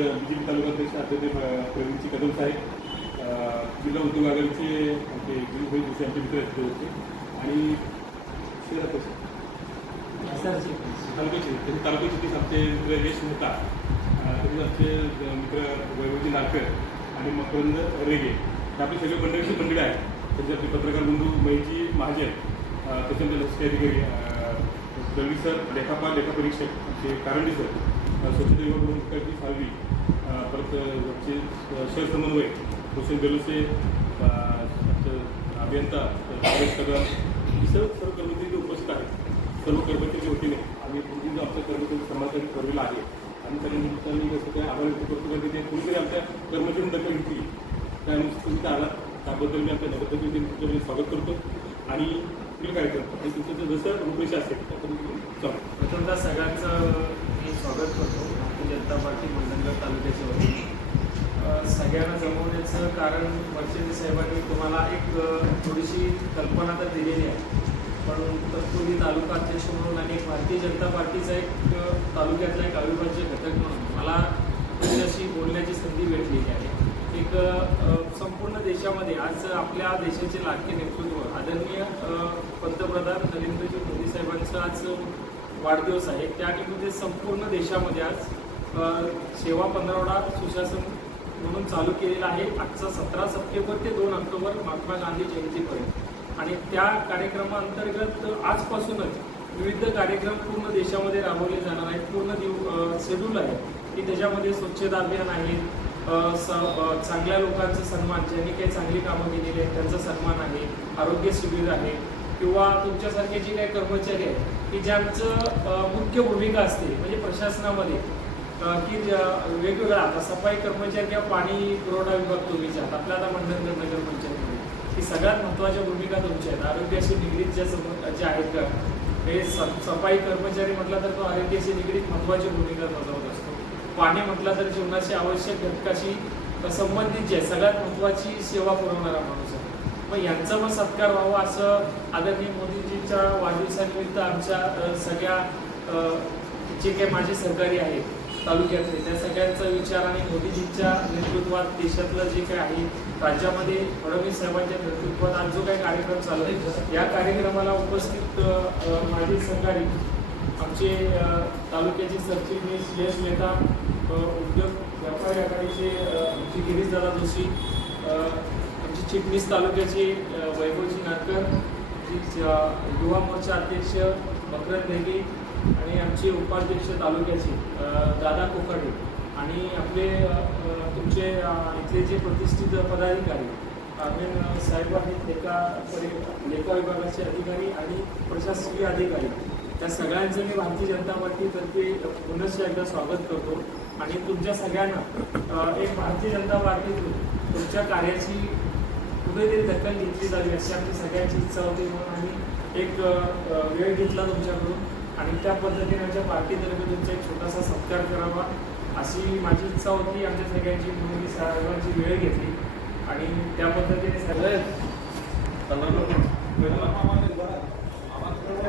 म्हणजे बीजेपी तालुका अध्यक्ष तालुकाध्यक्ष आदरणीय प्रवीणजी कदम साहेब जिल्हा उद्योग आघाडीचे आमचे गिरीशभाई जोशी आमचे मित्र आहेत होते आणि शहराध्यक्ष तालुक्याचे तसे तालुक्याचे तीस आमचे मित्र यश मेहता तसेच आमचे मित्र वैभवजी नारकर आणि मकरंद रेगे. हे आपले सगळे मंडळीचे मंडळी आहेत. त्याचे आपले पत्रकार बंधू मयजी महाजन त्याच्यामध्ये लष्करी अधिकारी दळवी सर लेखापाल लेखापरीक्षक आमचे कारंडी सर. स्वच्छता विभाग मुख्यार्थी साळवी परत अ, शहर समन्वय हुसेन बेलोसे अभियंता अ, सुरेश कदम. सर्व सर्व कर्मचारी इथे उपस्थित आहेत. सर्व कर्मचारी वतीने आम्ही पूर्वी जो आमच्या कर्मचारी सन्मानसाठी ठरवलेला आहे. आणि त्या निमित्ताने कसं काय आभार व्यक्त करतो कारण ते पूर्वी आमच्या कर्मचाऱ्यांनी दखल घेतली. त्यानुसार तुम्ही आला. त्याबद्दल मी आमच्या नगरपती तुमच्याकडे स्वागत करतो. आणि पुढील कार्यक्रम? आणि तुमचं जसं रुपेश असेल त्या पद्धतीने चालू प्रथमतः सगळ्यांचं मी स्वागत करतो भारतीय जनता पार्टी मंडणगड तालुक्याच्या वतीने. सगळ्यांना जमवण्याचं कारण मर्चेंटी साहेबांनी तुम्हाला एक थोडीशी कल्पना तर दिलेली आहे. पण तत्पूर्वी तालुका अध्यक्ष म्हणून आणि भारतीय जनता पार्टीचा एक तालुक्यातला एक अविभाज्य घटक म्हणून मला तुमच्याशी बोलण्याची संधी भेटलेली आहे. एक संपूर्ण देशामध्ये आज आपल्या देशाचे लाडके नेतृत्व आदरणीय पंतप्रधान नरेंद्रजी मोदी साहेबांचा आज वाढदिवस आहे. त्यानिमित्त संपूर्ण देशामध्ये आज सेवा पंधरवडा सुशासन म्हणून चालू केलेला आहे. आजचा सतरा सप्टेंबर ते दोन ऑक्टोबर महात्मा गांधी जयंतीपर्यंत. आणि त्या कार्यक्रमाअंतर्गत आजपासूनच विविध कार्यक्रम पूर्ण देशामध्ये राबवले जाणार आहेत. पूर्ण दिव शेड्यूल आहे की त्याच्यामध्ये स्वच्छता अभियान आहे चांगल्या लोकांचा सन्मान ज्यांनी काही चांगली कामं केलेली आहेत त्यांचा सन्मान आहे आरोग्य शिबिर आहे किंवा तुमच्यासारखे जे काही कर्मचारी आहेत की ज्यांचं मुख्य भूमिका असते म्हणजे प्रशासनामध्ये की ज्या- वेगवेगळ्या आता सफाई कर्मचारी किंवा पाणी पुरवठा विभाग तुम्ही आहात आपल्या आता मंडळ नगर पंचायतीमध्ये की सगळ्यात महत्त्वाच्या भूमिका तुमच्या आहेत आरोग्याशी निगडीत ज्या सम ज्या आहेत का? हे सफाई कर्मचारी म्हटला तर तो आरोग्याशी निगडीत महत्त्वाची भूमिका बजावत असतो. पाणी म्हटलं तर जीवनाशी आवश्यक घटकाशी संबंधित जे आहे, सगळ्यात महत्त्वाची सेवा पुरवणारा माणूस आहे. मग यांचा पण सत्कार व्हावा असं आदरणीय मोदीजींच्या वाढदिवसानिमित्त आमच्या सगळ्या जे काही माझे सहकारी आहेत तालुक्यातले त्या सगळ्यांचा विचार आणि मोदीजींच्या नेतृत्वात देशातलं जे काही आहे राज्यामध्ये फडणवीस साहेबांच्या नेतृत्वात आज जो काही कार्यक्रम चालू आहे या कार्यक्रमाला उपस्थित माझे सहकारी आमचे तालुक्याचे सरचिटणीस यश मेहता उद्योग व्यापारी आघाडीचे आमची आमचे गिरीशदादा जोशी आमची चिटणीस तालुक्याचे वैभवजी नाटकर युवा मोर्चा अध्यक्ष मकरंद नेगी आणि आमचे उपाध्यक्ष तालुक्याचे दादा कोकाटे आणि आपले तुमचे इथले जे प्रतिष्ठित पदाधिकारी आम्ही साहेब आहेत लेखा परि- लेखा विभागाचे अधिकारी आणि प्रशासकीय अधिकारी. त्या सगळ्यांचं मी भारतीय जनता पार्टीतर्फे पुनश्च एकदा स्वागत करतो. आणि तुमच्या सगळ्यांना एक भारतीय जनता पार्टीतून तुमच्या कार्याची कुठेतरी दखल घेतली जावी अशी आमची सगळ्यांची इच्छा होती म्हणून आम्ही एक वेळ घेतला तुमच्याकडून. आणि त्या पद्धतीने आमच्या पार्टीतर्फे तुमचा एक छोटासा सत्कार करावा अशी माझी इच्छा होती. आमच्या सगळ्यांची म्हणून मी सर्वांची वेळ घेतली. आणि त्या पद्धतीने सगळं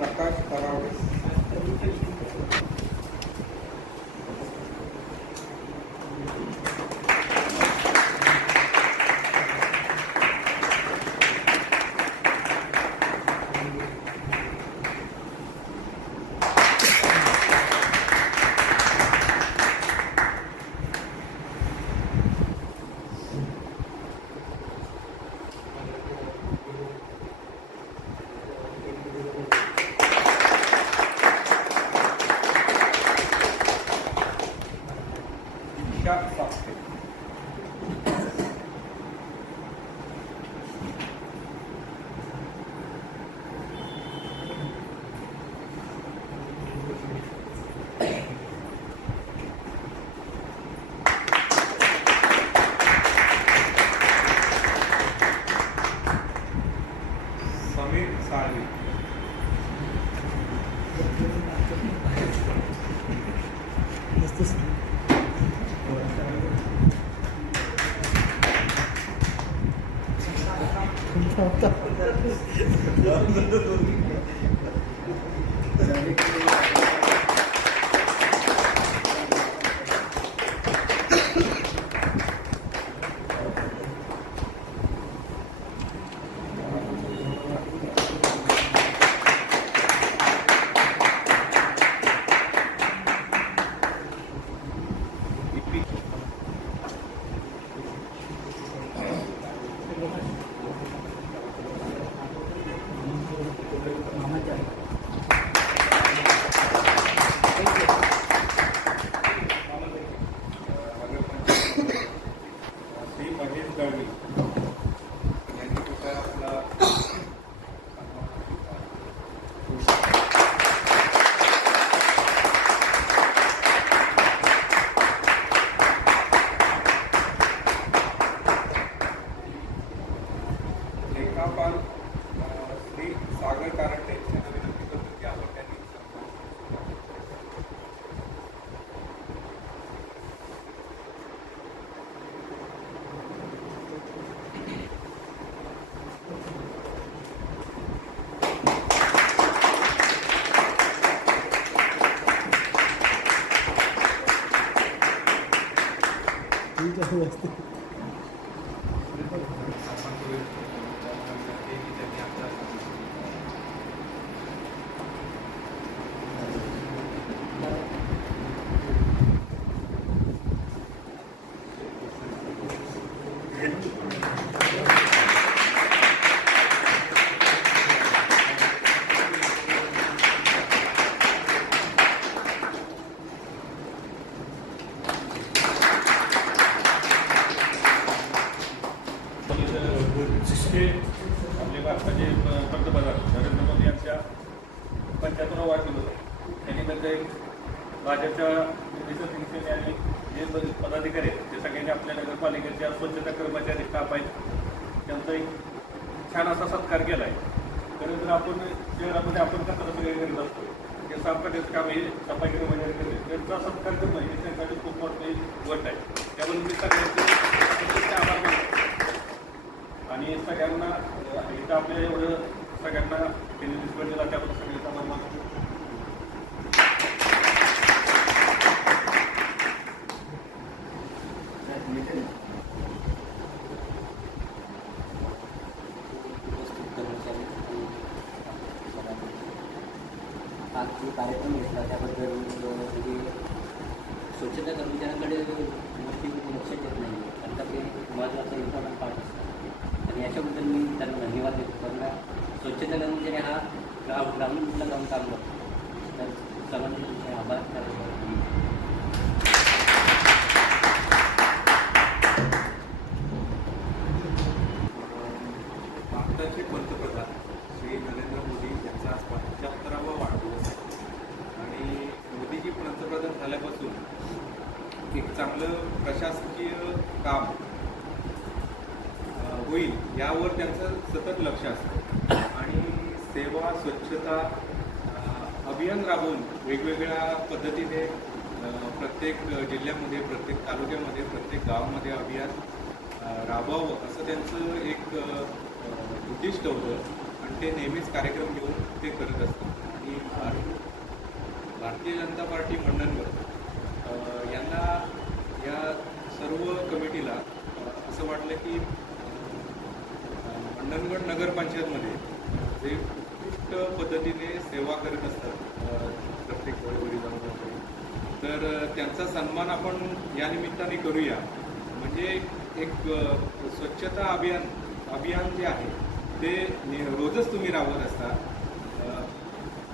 на карте понравилось. Ondan. हे आपले भारताचे प- पंतप्रधान नरेंद्र मोदी यांच्या पंच्याहत्तरावा वाढदिवस त्यानिमित्त एक भाजपच्या दिग्गज शिवसेने आणि जे पदाधिकारी आहेत ते सगळ्यांनी आपल्या नगरपालिकेच्या स्वच्छता कर्मचारी स्टाफ आहेत. त्यांचा एक छान असा सत्कार केला आहे खरं तर आपण शहरामध्ये आपण कचरा सगळे करत असतो ते साफ करण्याचं काम हे सफाई कर्मचारी करते त्यांचा सत्कार करणं हे त्यांच्यासाठी खूप मोठी गोष्ट आहे. त्यामुळे मी सगळ्यांचे आभार मानतो. आणि सगळ्यांना इथं आपल्या एवढं सगळ्यांना त्यांनी दिसवलेला त्याबद्दल सगळ्यांचा आभार मानतो उपस्थित कर्मचारी आज जो कार्यक्रम घेतला त्याबद्दल स्वच्छता कर्मचाऱ्यांकडे गोष्टी लक्षात येत नाही कारण का ते महत्त्वाचा इम्पॉर्टंट पार्ट असतात आणि याच्याबद्दल मी त्यांना धन्यवाद देतो कारण स्वच्छता कर्मचारी हा ग्राम ग्रामीणला जाऊन काम करतो? तर सर्वांचे तुमचे आभार. करायचे भारताचे पंतप्रधान श्री नरेंद्र मोदी यांचा आज पंच्याहत्तरावा वाढदिवस आहे आणि मोदीजी पंतप्रधान झाल्यापासून एक चांगलं प्रशासकीय काम अ, होईल यावर त्यांचं सतत लक्ष असतं. आणि सेवा स्वच्छता अभियान राबवून वेगवेगळ्या पद्धतीने प्रत्येक जिल्ह्यामध्ये प्रत्येक तालुक्यामध्ये प्रत्येक गावामध्ये अभियान राबवावं असं त्यांचं एक उद्दिष्ट होतं. आणि ते नेहमीच कार्यक्रम घेऊन ते करत असतात. आणि भारतीय जनता पार्टी मंडणगड यांना या सर्व कमिटीला असं वाटलं की नंदगड नगरपंचायतमध्ये जे उत्कृष्ट पद्धतीने सेवा करत असतात प्रत्येक वेळोवेळी जाऊन तर त्यांचा सन्मान आपण या निमित्ताने करूया. म्हणजे एक स्वच्छता अभियान अभियान जे आहे ते रोजच तुम्ही राबवत असता.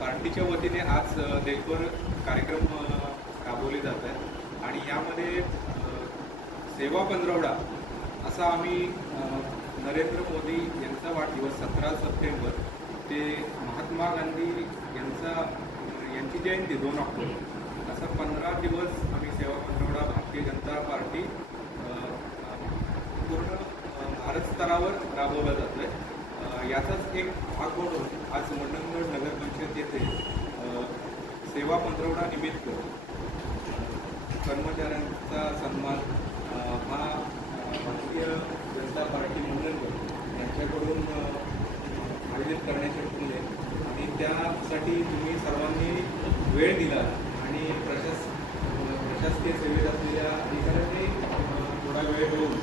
पार्टीच्या वतीने आज देशभर कार्यक्रम राबवले जात आहेत. आणि यामध्ये सेवा पंधरवडा असा आम्ही नरेंद्र मोदी यांचा वाढदिवस सतरा सप्टेंबर ते महात्मा गांधी यांचा यांची जयंती दोन ऑक्टोबर. असा पंधरा दिवस आम्ही सेवा पंधरवडा भारतीय जनता पार्टी पूर्ण भारत स्तरावर राबवला जातो आहे याचाच एक भाग म्हणून आज मंडणगड परिषद येथे सेवा पंधरवडा निमित्त कर्मचाऱ्यांचा सन्मान हा भारतीय जनता पार्टी मुंबईकर यांच्याकडून आयोजित करण्याचे ठरले. आणि त्यासाठी तुम्ही सर्वांनी वेळ दिला आणि प्रशास प्रशासकीय सेवेत असलेल्या अधिकाऱ्यांनी थोडा वेळ देऊन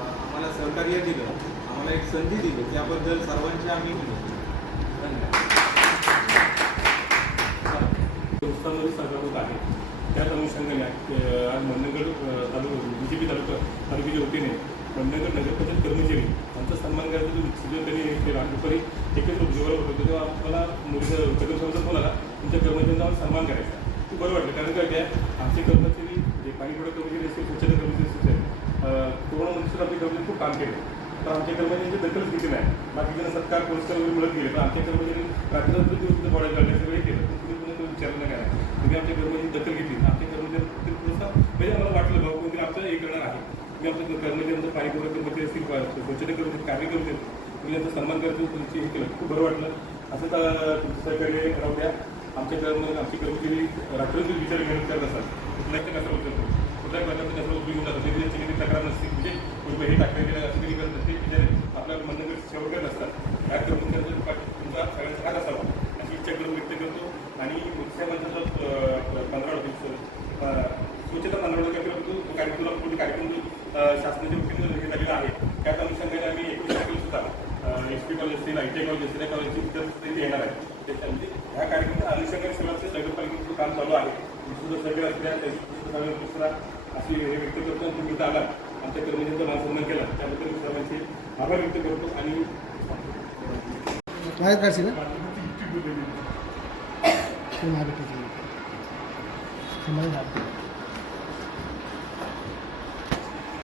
आम्हाला सहकार्य दिलं. आम्हाला एक संधी दिली. त्याबद्दल सर्वांचे आम्ही धन्यवाद. संस्थांमध्ये होत आहे. त्याच अनुषंगाने आज मंडणगड तालुका बी जे पी तालुका तालुक्याच्या वतीने मंडणगड नगरपंचायत कर्मचारी यांचा सन्मान करायचा सुद्धा त्यांनी केला दुपारी एकच जेव्हा होतो. तेव्हा मला मुलीचा कदम साहेबांचा फोन आला तुमच्या कर्मचाऱ्यांचा आम्हाला सन्मान करायचा ते बरं वाटलं. कारण काय काय आमचे कर्मचारी जे पाणी पाणीपुरवठा कर्मचारी असतील स्वच्छता कर्मचारी असतील अं, कोरोनामध्ये सुद्धा आपले कर्मचारी खूप काम केलं. तर आमच्या कर्मचाऱ्यांची दखलच घेतली नाही. बाकीच्या सत्कार पुरस्कार वगैरे मिळत गेले. पण आमच्या कर्मचारी रात्ररात्र दिवस तिथे बॉडी काढले सगळे केलं तुम्ही पुन्हा तो विचारलं नाही काय? तुम्ही आमच्या कर्मचारी दखल घेतली. आमच्या कर्मचारी ते म्हणजे आम्हाला वाटलं भाऊ कोणतरी आमचं हे करणार आहे. तुम्ही आमच्या कर्मचाऱ्यांचं पाणीपुरवठा कर्मचारी असतील स्वच्छता कर्मचारी कार्य कर्मचारी तुम्ही त्यांचा सन्मान करतो तुमची हे केलं. खूप बरं वाटलं. असं तर तुमचं सहकार्य राहू द्या. आमच्या कर्म आमची कर्मचारी रात्रंदिवस विचार घेऊन करत असतात. कुठलाही कसा उचलतो कुठल्याही प्रकारचा कसा उपयोग होऊन जातो त्याची त्यांची काही तक्रार नसते. म्हणजे हे टाकले गेलं असं कधी करत नसते विचार आपल्या म्हणणं सेवा करत असतात या कर्मचाऱ्यांचा पाठ- तुमचा सगळ्यांचा हात असावा अशी इच्छा करून व्यक्त करतो आणि मुख्यमंत्र्यांचा जो पंधरा स्वच्छता पंधरा किंवा तो कार्यक्रम तो कार्यक्रम जो अं, शासनाच्या वतीने हे झालेला आहे त्याच अनुषंगाने आम्ही एकवीस तारखेला सुद्धा एस पी कॉलेज असतील आय टी आय कॉलेज असतील या कॉलेजची विद्यार्थी येणार आहे त्याच्या म्हणजे ह्या कार्यक्रमाच्या अनुषंगाने सगळं नगरपालिकेचं काम चालू सुद्धा सगळे असल्या त्याची दुसरा अशी हे व्यक्त करतो आणि तुम्ही आला आमच्या कर्मचाऱ्यांचा मान सन्मान केला. त्याबद्दल मी सर्वांचे आभार व्यक्त करतो आणि ना?